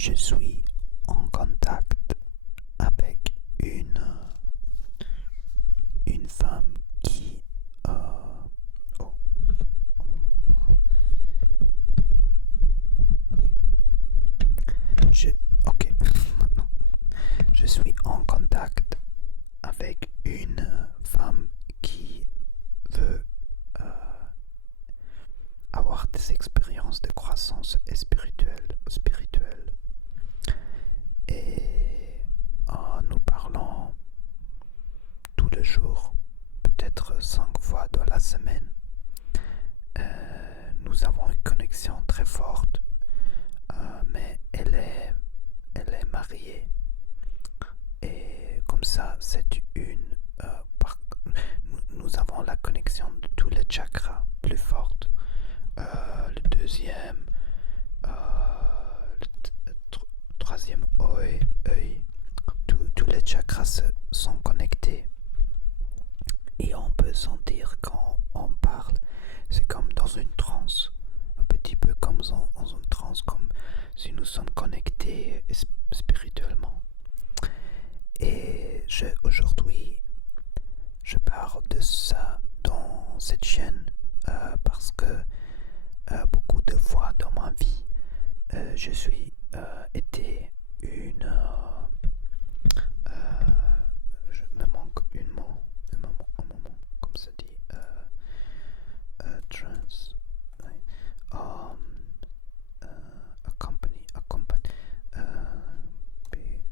Je suis en contact avec une femme qui... oh, je... Ok, maintenant. Je suis en contact avec une femme qui veut avoir des expériences de croissance spirituelle. Et nous parlons tous les jours, peut-être 5 fois dans la semaine. Nous avons une connexion très forte, mais elle est mariée. Et comme ça, c'est une... nous avons la connexion de tous les chakras plus forte. Le deuxième, le troisième œil, tous les chakras sont connectés. Et on peut sentir quand on parle, c'est comme dans une transe, un petit peu comme dans une transe, comme si nous sommes connectés spirituellement. Et aujourd'hui, je parle de ça dans cette chaîne parce que beaucoup de fois dans ma vie, je suis été une... je me manque un moment, comme ça dit, trans, right? A company, big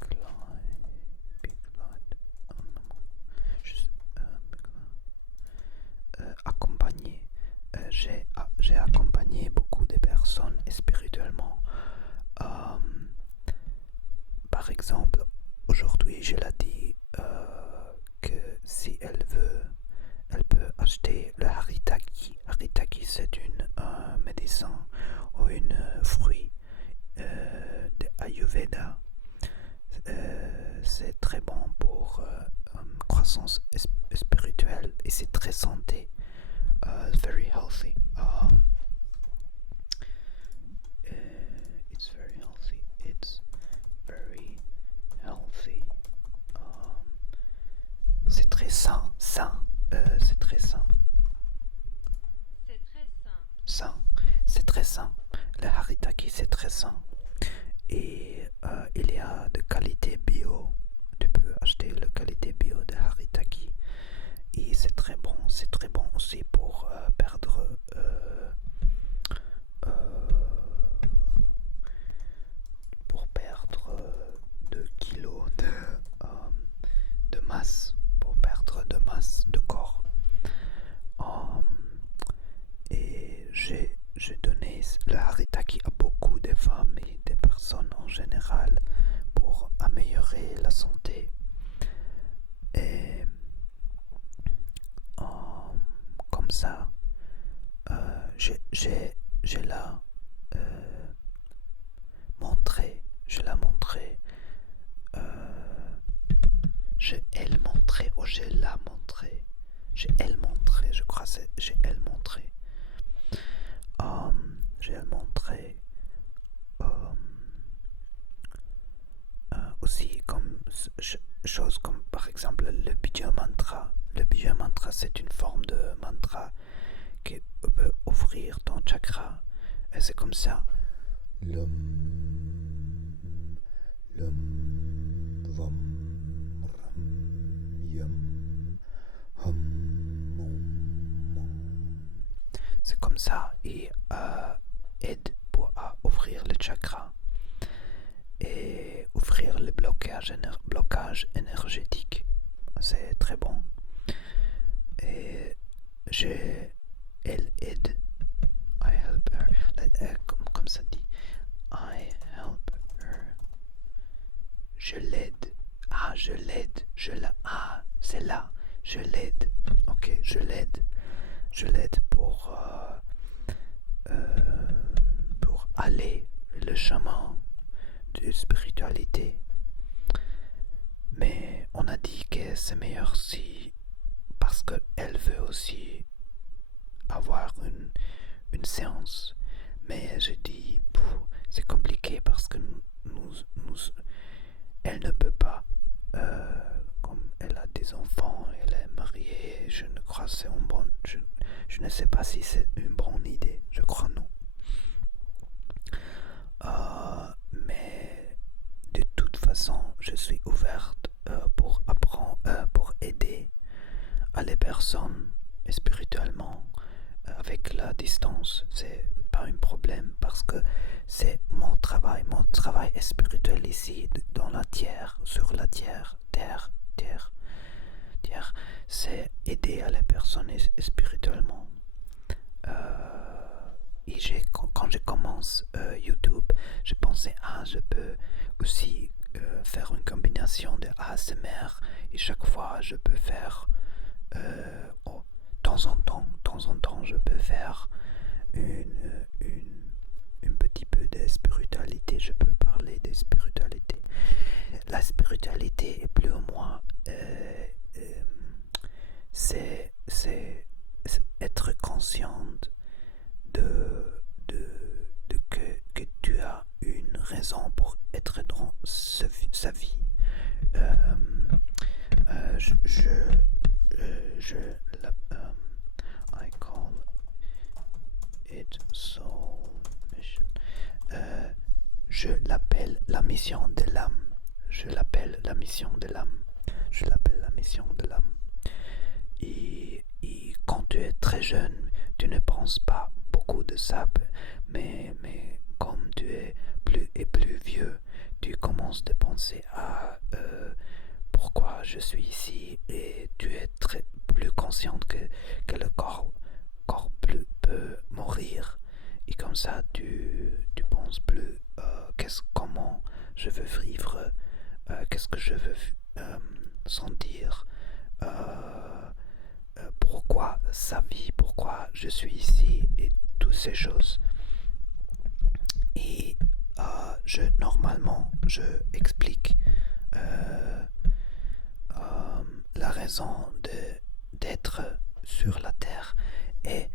light, juste, accompagné. J'ai accompagné beaucoup de personnes spirituellement. Par exemple, aujourd'hui, je l'ai dit que si elle veut, elle peut acheter le haritaki. Haritaki, c'est un médecin ou un fruit de Ayurveda. C'est très bon pour croissance spirituelle et c'est très santé. Very healthy. It's very healthy. It's very healthy. C'est très sain. C'est très sain. C'est très sain. Sain. C'est très sain. Le haritaki, c'est très sain. Et il y a de qualité bio. Tu peux acheter la qualité bio de haritaki. Et c'est très bon. C'est très bon aussi pour perdre pour perdre 2 kilos de masse, pour perdre de masse de corps. Et j'ai donné le haritaki à beaucoup de femmes et des personnes en général pour améliorer la santé. Et comme ça, j'ai la montré, je l'ai montré, j'ai elle montré ou je l'ai montré, j'ai elle montré, je crois c'est j'ai elle montré, j'ai elle montré aussi comme chose comme par exemple le Bija Mantra. Le Bija Mantra, c'est une forme de mantra qui peut ouvrir ton chakra. Et c'est comme ça. Lum, lum, vam, ram, yum, hum, c'est comme ça et aide pour ouvrir le chakra et ouvrir les blocages énergétiques. C'est très bon. Et elle aide. I help her. Comme ça dit. I help her. Je l'aide. Je l'aide. C'est là. Je l'aide. Ok, je l'aide. Je l'aide pour aller le chemin de spiritualité. Mais on a dit que c'est meilleur si, parce qu'elle veut aussi avoir une séance. Mais je dis, c'est compliqué parce que elle ne peut pas, comme elle a des enfants, elle est mariée, je ne crois que c'est une bonne, je ne sais pas si c'est une bonne idée, je crois non. Mais de toute façon, je suis ouverte pour apprendre, pour aider à les personnes spirituellement avec la distance. C'est pas un problème parce que c'est mon travail. Mon travail est spirituel ici, dans la terre, sur la terre, terre. C'est aider à les personnes spirituellement. Et quand je commence YouTube, je pensais, je peux aussi faire une combinaison de ASMR et chaque fois je peux faire, de temps en temps, je peux faire un petit peu de spiritualité, je peux parler de spiritualité. La spiritualité est plus ou moins, c'est être consciente que tu as une raison pour être dans sa vie. I call it soul mission. Je l'appelle la mission de l'âme. Je l'appelle la mission de l'âme. Je l'appelle la mission de l'âme. Et quand tu es très jeune, tu ne penses pas beaucoup de ça, mais comme tu es plus et plus vieux, tu commences à penser à pourquoi je suis ici et tu es plus consciente que le corps peut mourir. Et comme ça, tu penses plus comment je veux vivre, qu'est-ce que je veux sentir, pourquoi sa vie, pourquoi je suis ici et toutes ces choses. Et normalement, je explique la raison d'être sur la terre et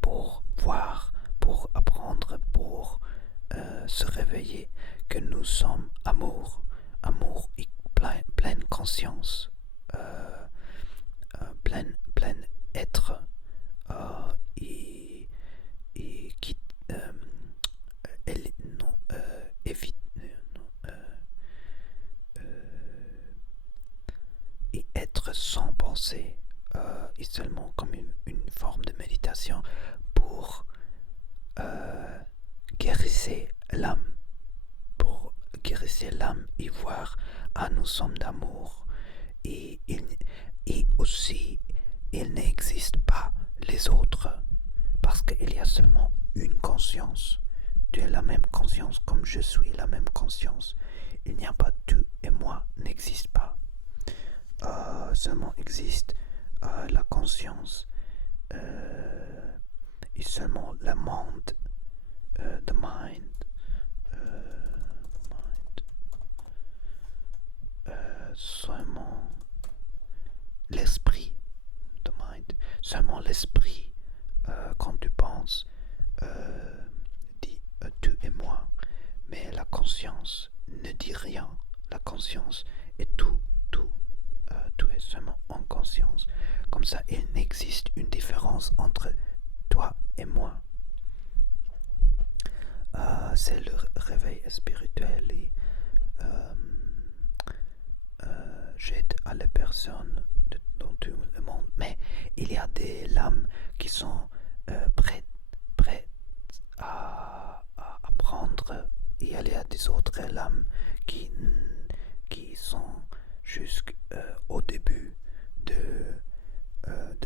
pour voir, pour apprendre, pour se réveiller que nous sommes amour et pleine conscience, plein être et qui non, évite et être sans pensée et seulement comme une forme de méditation pour guérir l'âme, et voir nous sommes d'amour et aussi il n'existe pas les autres parce qu'il y a seulement une conscience. Tu es la même conscience comme je suis la même conscience. Il n'y a pas tu et moi n'existe pas. Seulement existe la conscience et seulement le monde, the mind, seulement l'esprit, the mind, seulement l'esprit quand tu penses dit tu et moi, mais la conscience ne dit rien. La conscience est tout est seulement en conscience. Comme ça, il n'existe une différence entre toi et moi. C'est le réveil spirituel et j'aide à les personnes dans tout le monde. Mais il y a des lames qui sont prêtes à apprendre et il y a des autres lames qui sont jusqu'au début de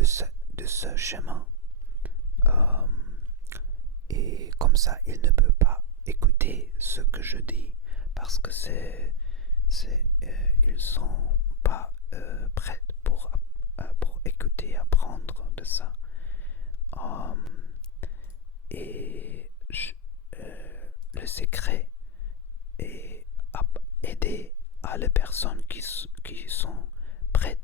ce chemin. Et comme ça, il ne peut pas écouter ce que je dis parce que ils sont pas prêts pour écouter, apprendre de ça. Et le secret est aider à les personnes qui sont prêtes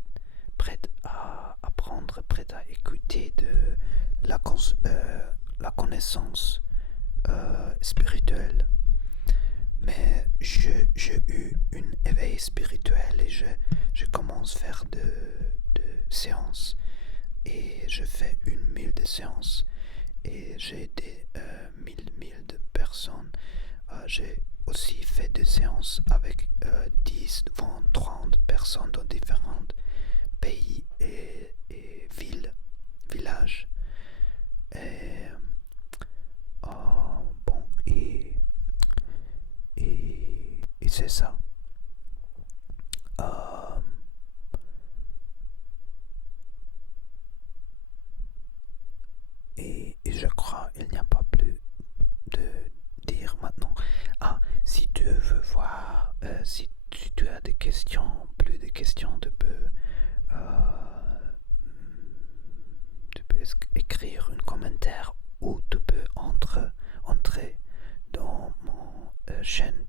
à apprendre, prêtes à écouter de la connaissance spirituelle Mais j'ai eu une éveil spirituel et je commence à faire de séances. Et je fais une mille de séances. Et j'ai des mille de personnes. J'ai aussi fait des séances avec 10, 20, 30 personnes dans différents pays et villes, villages. Et, bon, et c'est ça. Euh, et je crois qu'il n'y a pas plus de dire maintenant. Ah, si tu veux voir, si tu as des questions, plus de questions, tu peux écrire un commentaire ou tu peux entrer dans mon chaîne